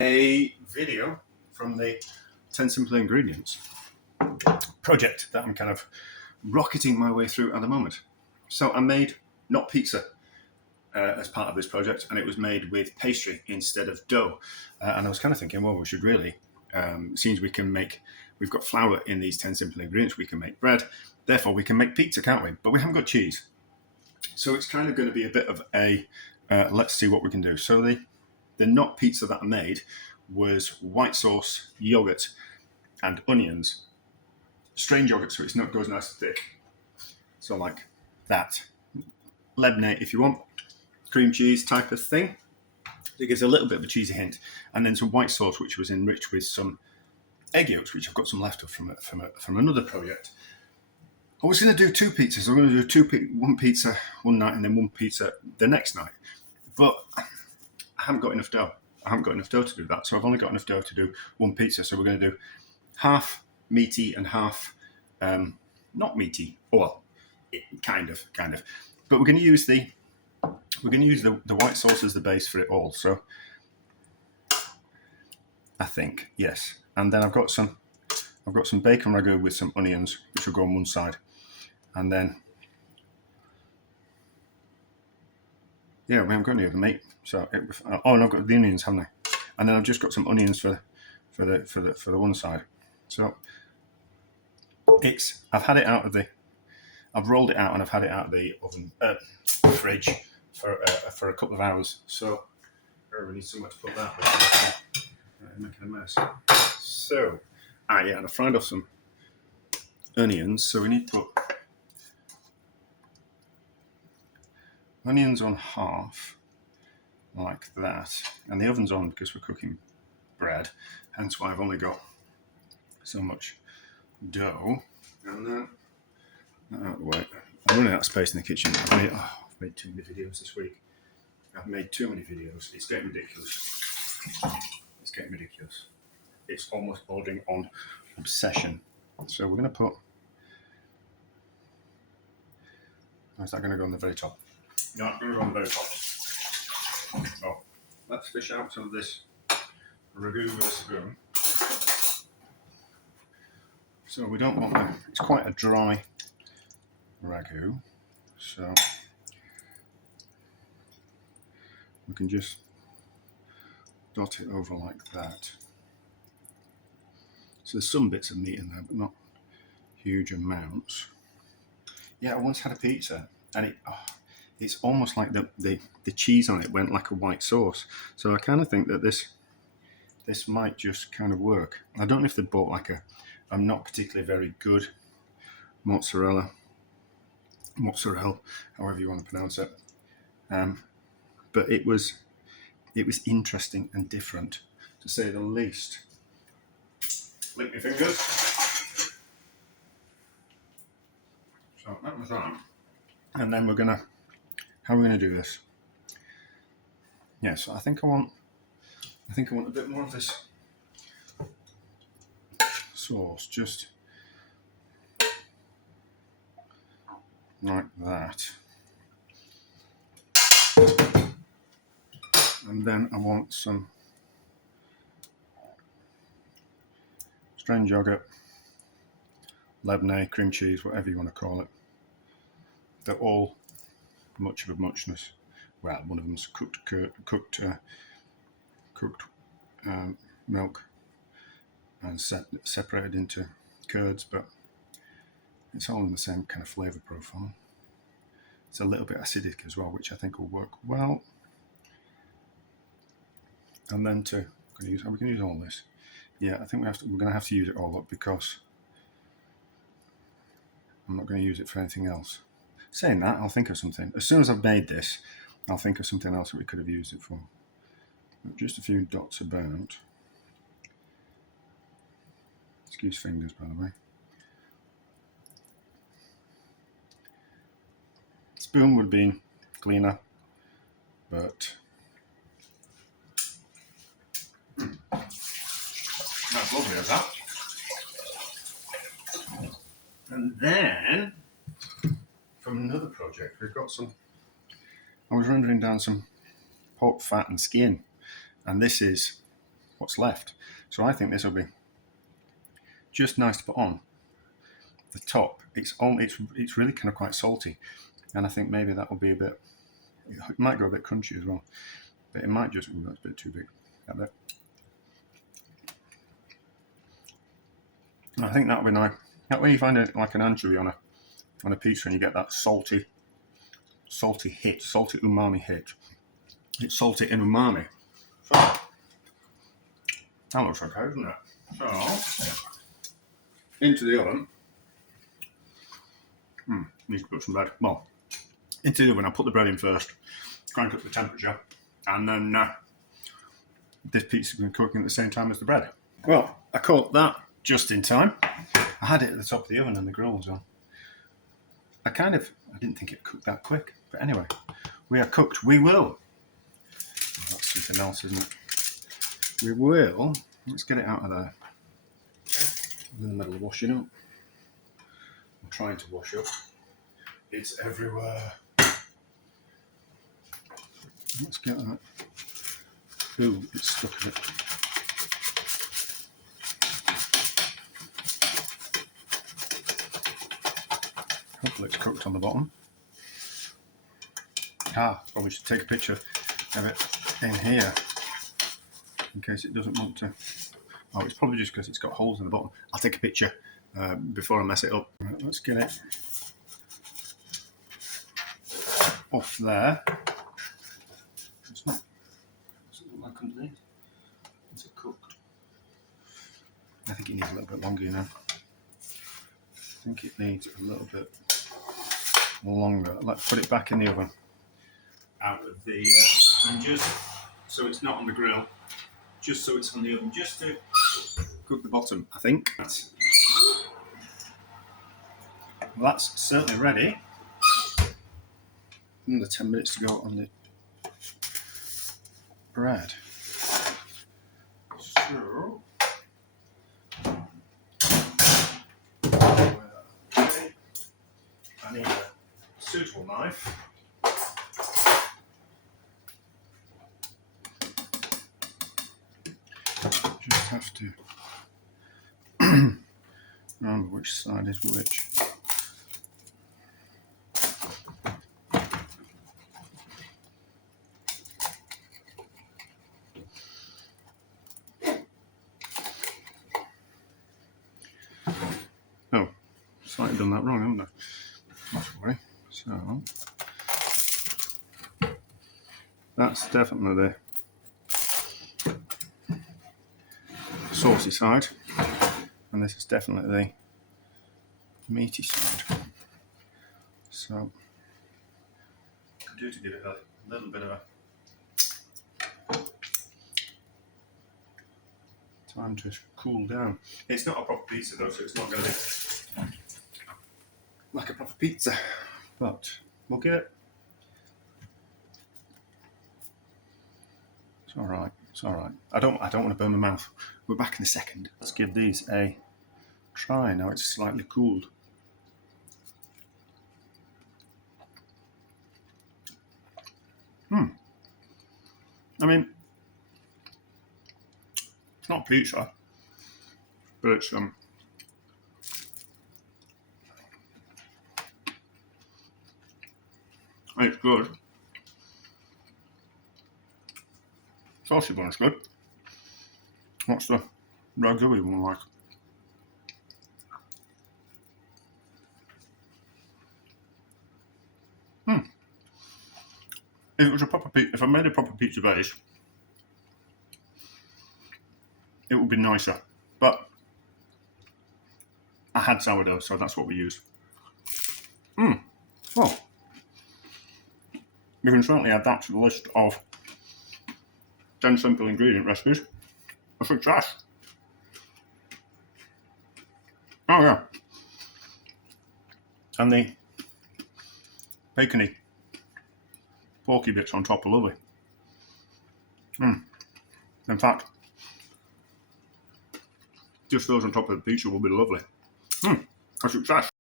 A video from the 10 Simple Ingredients project that I'm kind of rocketing my way through at the moment. So I made not pizza as part of this project, and it was made with pastry instead of dough. And I was kind of thinking, well, we should really, since we've got flour in these 10 Simple Ingredients, we can make bread, therefore we can make pizza, can't we? But we haven't got cheese. So it's kind of going to be a bit of a, let's see what we can do. So the not pizza that I made was white sauce, yogurt, and onions. Strained yogurt, so it goes nice and thick. So like that. Lebanese, if you want, cream cheese type of thing. It gives a little bit of a cheesy hint. And then some white sauce, which was enriched with some egg yolks, which I've got some left of from another project. I was going to do two pizzas. I'm going to do one pizza one night and then one pizza the next night. But I haven't got enough dough. I haven't got enough dough to do that. So I've only got enough dough to do one pizza. So we're going to do half meaty and half not meaty. Well, kind of. But we're going to use the white sauce as the base for it all. So I think, yes. And then I've got some bacon ragu with some onions, which will go on one side. And then, yeah, we haven't got any of the meat. So and I've got the onions, haven't I? And then I've just got some onions for the one side. So I've rolled it out and I've had it out of the oven, fridge for a couple of hours. So I really need somewhere to put that. Making a mess. So, and I fried off some onions. So we need to put onions on half, like that. And the oven's on because we're cooking bread. Hence why I've only got so much dough. And then, I'm running out of space in the kitchen. I've made too many videos this week. I've made too many videos. It's getting ridiculous. It's almost bordering on obsession. So we're going to put... Is that going to go on the very top? No, it's going to go on the very top. So let's fish out some of this ragu with a spoon. So we don't want that. It's quite a dry ragu. So we can just dot it over like that. So there's some bits of meat in there, but not huge amounts. Yeah, I once had a pizza, and it's almost like the cheese on it went like a white sauce. So I kind of think that this might just kind of work. I don't know if they bought like I'm not particularly very good mozzarella, however you want to pronounce it. But it was interesting and different, to say the least. Lick my fingers. So that was that. And then how are we gonna do this? Yeah, so I think I want a bit more of this sauce, just like that. And then I want some strained yogurt, Lebanese, cream cheese, whatever you want to call it. They're all much of a muchness. Well, one of them's cooked milk and separated into curds, but it's all in the same kind of flavour profile. It's a little bit acidic as well, which I think will work well. And then we can use all this. Yeah, I think we're going to have to use it all up because I'm not going to use it for anything else. Saying that, I'll think of something. As soon as I've made this, I'll think of something else that we could have used it for. Just a few dots about. Excuse fingers, by the way. Spoon would be cleaner, but that's lovely as that. And then, from another project, we've got I was rendering down some pork fat and skin, and this is what's left. So I think this will be just nice to put on the top. It's really kind of quite salty, and I think maybe that will be a bit. It might go a bit crunchy as well, but it might just. Ooh, that's a bit too big. That bit. I think that'll be nice. That way you find it like an anchovy on a pizza, and you get that salty hit, salty umami hit. It's salty in umami. So that looks okay, doesn't it? So into the oven. Need to put some bread. Well, into the oven. I'll put the bread in first, crank up the temperature, and then this pizza is going to cook at the same time as the bread. Well, I caught that just in time. I had it at the top of the oven and the grill was on. I didn't think it cooked that quick, but anyway, we are cooked. We will. Oh, that's something else, isn't it? We will. Let's get it out of there. I'm in the middle of washing up. I'm trying to wash up. It's everywhere. Let's get that. Ooh, it's stuck a bit. Hopefully it's cooked on the bottom. Probably should take a picture of it in here in case it doesn't want to. Oh, it's probably just because it's got holes in the bottom. I'll take a picture before I mess it up. Right, let's get it off there. It's not. Does it look like underneath? Is it cooked? I think it needs a little bit longer, you know. I think it needs a little bit longer. Let's put it back in the oven. Out of the and just so it's not on the grill, just so it's on the oven, just to cook the bottom. I think that's certainly ready. Another 10 minutes to go on the bread. So I need a suitable knife. Just have to remember which side is which. Oh, slightly done that wrong, haven't I? Not to worry. So that's definitely the saucy side, and this is definitely the meaty side. So I do to give it a little bit of a time to cool down. It's not a proper pizza though, so it's not going to be like a proper pizza, but we'll give it. It's all right. It's all right. I don't want to burn my mouth. We're back in a second. Let's give these a try. Now it's slightly cooled. I mean, it's not pizza, but it's it's good. Saucy bun's good. What's the ragu one like? If it was a proper pizza, if I made a proper pizza base, it would be nicer. But I had sourdough, so that's what we use. Well, you can certainly add that to the list of 10 simple ingredient recipes. A success. Oh yeah. And the bacony, porky bits on top are lovely. In fact, just those on top of the pizza will be lovely. A success.